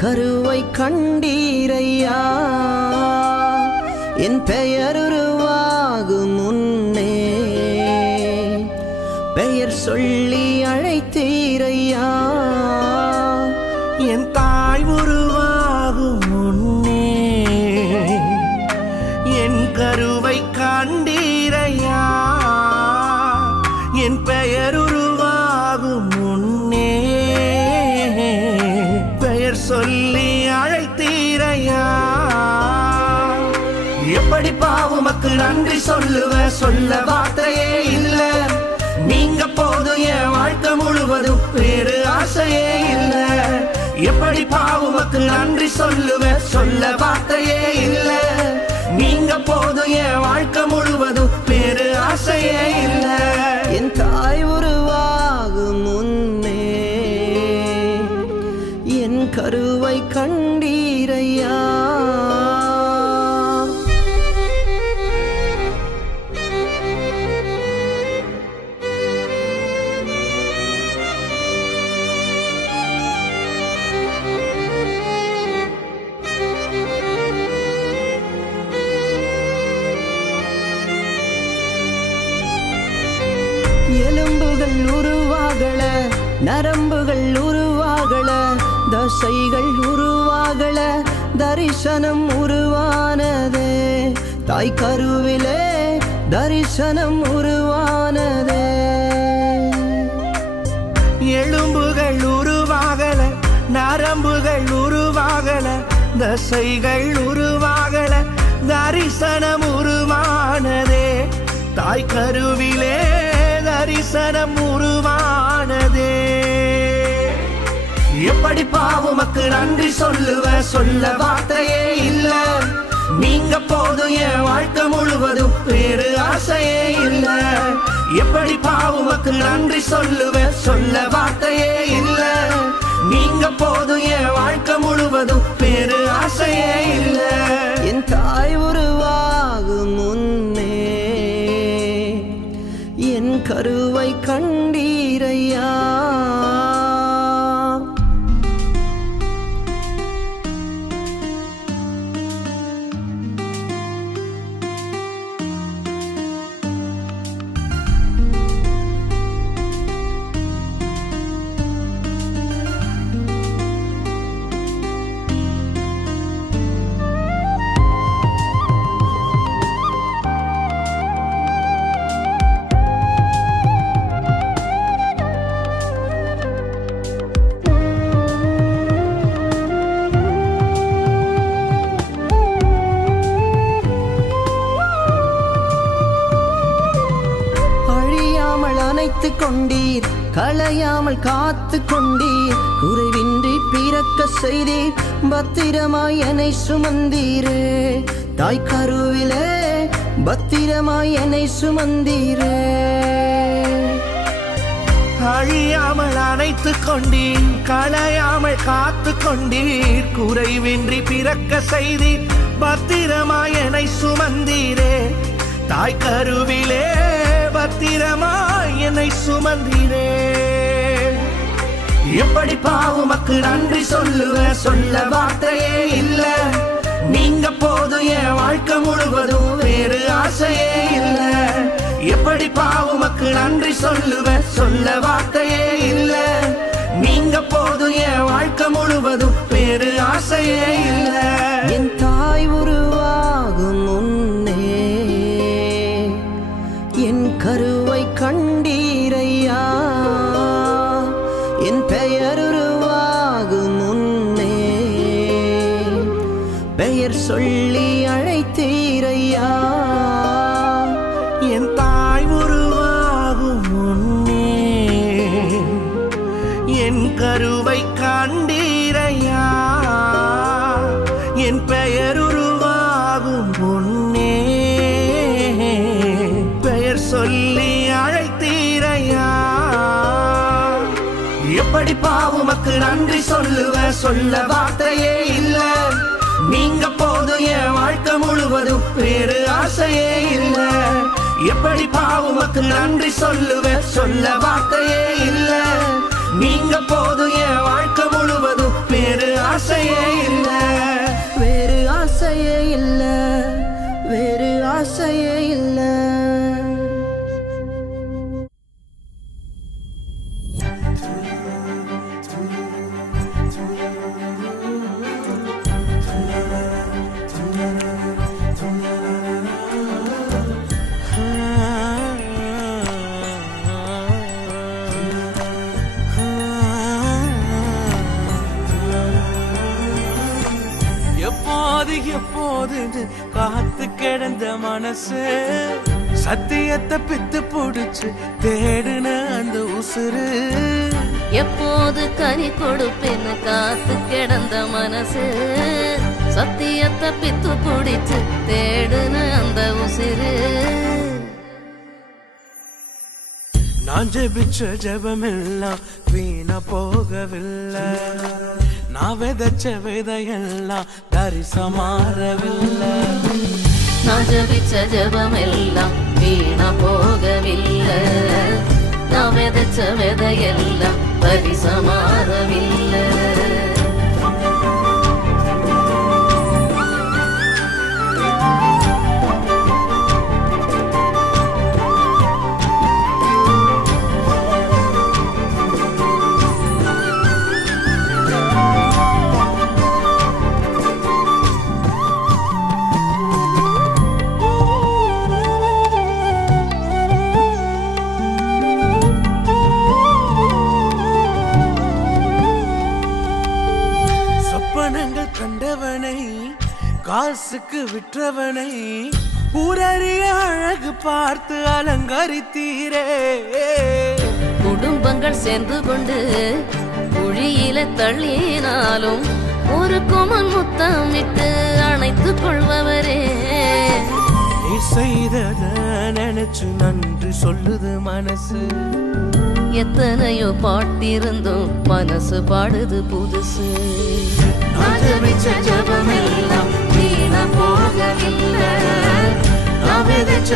கருவை கண்டீரையா என் பெயர் உருவாகும் முன்னே பெயர் சொல்லி அழைத்தீரையா என் தாய் உருவாகும் முன்னே என் கருவை கண்டீரையா என் பெயர் உருவாகும் முன்னே பெயர் சொல்லி அழைத்தீரையா எப்படி பாவமக்கு நன்றி சொல்ல வார்த்தையே இல்ல நீங்க போதும் என் வாழ்க்கை முழுவதும் வேறு ஆசையே இல்ல எப்படி பாவமக்கு நன்றி சொல்ல வார்த்தையே இல்ல நீங்க போதும் என் வாழ்க்கை முழுவதும் வேறு ஆசையே இல்ல என் தாய் உருவாகும் முன்னே என் கருவை கண்டீரையா எலும்புகள் உருவாகல, நரம்புகள் உருவாகல, தசைகள் உருவாகல, தரிசனம் உருவானதே. தாய் கருவிலே தரிசனம் உருவானதே. எலும்புகள் உருவாகல, நரம்புகள் உருவாகல, தசைகள் உருவாகல, தரிசனம் உருவானதே. தாய் கருவிலே தரிசனம் உருவானதே. எப்படி பாவுமக்கு நன்றி சொல்லுவ, சொல்ல வார்த்தையே இல்ல. நீங்க போதும் என் வாழ்க்கை முழுவதும், வேறு ஆசையே இல்ல. எப்படி பாவுமக்கு நன்றி சொல்லுவ, சொல்ல வார்த்தையே இல்ல. நீங்க போதும் என் வாழ்க்கை முழுவதும், வேறு ஆசையே இல்ல. என் தாய் உருவாகும் முன்னே என் கருவை கண்டீரையா. அணைத்து கொண்டீர், களையாமல் காத்து கொண்டீர், குறைவின்றி பிறக்க செய்தீர், பத்திரமாய் என்னை சுமந்தீரே. தாய் கருவிலே பத்திரமாய் என்னை சுமந்தீரே. அழியாமல் அணைத்து கொண்டீர், களையாமல் காத்து கொண்டீர், குறைவின்றி பிறக்க செய்தீர், பத்திரமாய் என்னை சுமந்தீரே. தாய் கருவிலே பத்திரமாய் என்னை சுமந்தீரே. எப்படி பாவுமக்கு நன்றி சொல்லுவ, சொல்ல வார்த்தையே இல்ல. நீங்க போதும் என் வாழ்க்கை முழுவதும், வேறு ஆசையே இல்ல. எப்படி பாவுமக்கு நன்றி சொல்லுவ, சொல்ல வார்த்தையே இல்ல. நீங்க போதும் என் வாழ்க்கை முழுவதும், வேறு ஆசையே இல்ல. என் தாய் உருவாகும் முன்னே என் கருவை கண்டீரையா. என் பெயர் உருவாகும் முன்னே பெயர் சொல்லி அழைத்தீரையா. என் தாய் உருவாகும் முன்னே என் கருவை கண்டீரையா. என் பெயர் உருவாகும் முன்னே பெயர் சொல்லி அழைத்தீரையா. எப்படி பாவுமக்கு நன்றி சொல்லுவ, சொல்ல வார்த்தையே இல்ல. நீங்க போதும் என் வாழ்க்கை முழுவதும், வேறு ஆசையே இல்ல. எப்படி பாவுமக்கு நன்றி சொல்லுவ, சொல்ல வார்த்தையே இல்ல. நீங்க போதும் என் வாழ்க்கை முழுவதும், வேறு ஆசையே இல்ல. வேறு ஆசையே இல்ல, வேறு ஆசையே இல்ல. எப்போது காத்து கிடந்த மனசு, சத்தியத்தை பித்து புடிச்சு தேடுன அந்த உசுறு. எப்போது கனி கொடுப்பேன்னு காத்து கிடந்த மனசு, சத்தியத்தை பித்து புடிச்சு தேடுன அந்த உசுறு. நான் ஜெபிச்ச ஜெபமெல்லாம் வீணா போகவில்லை. நான் விதைச்ச விதையெல்லாம் தரிசமாறவில்லை. நான் ஜபிச்ச ஜபமெல்லாம் வீணா போகவில்லை. நான் விதைச்ச விதையெல்லாம் பரிசமாறவில்லை. காசுக்கு விற்றவனை ஊரறிய அழகு பார்த்து அலங்கரித்தீரே. குடும்பங்கள் சேர்ந்து கொண்டு குழியில தள்ளினாலும் ஒரு குமன் முத்தமிட்டு அணைத்துக் கொள்பவரே. நீ செய்தத நினைச்சு நன்றி சொல்லுது மனசு. எத்தனையோ பாட்டிருந்தும் மனசு பாடுது புதுசு. நான் ஜெபிச்ச ஜெபமெல்லாம் வீணா போகவில்லை. நான் விதைச்ச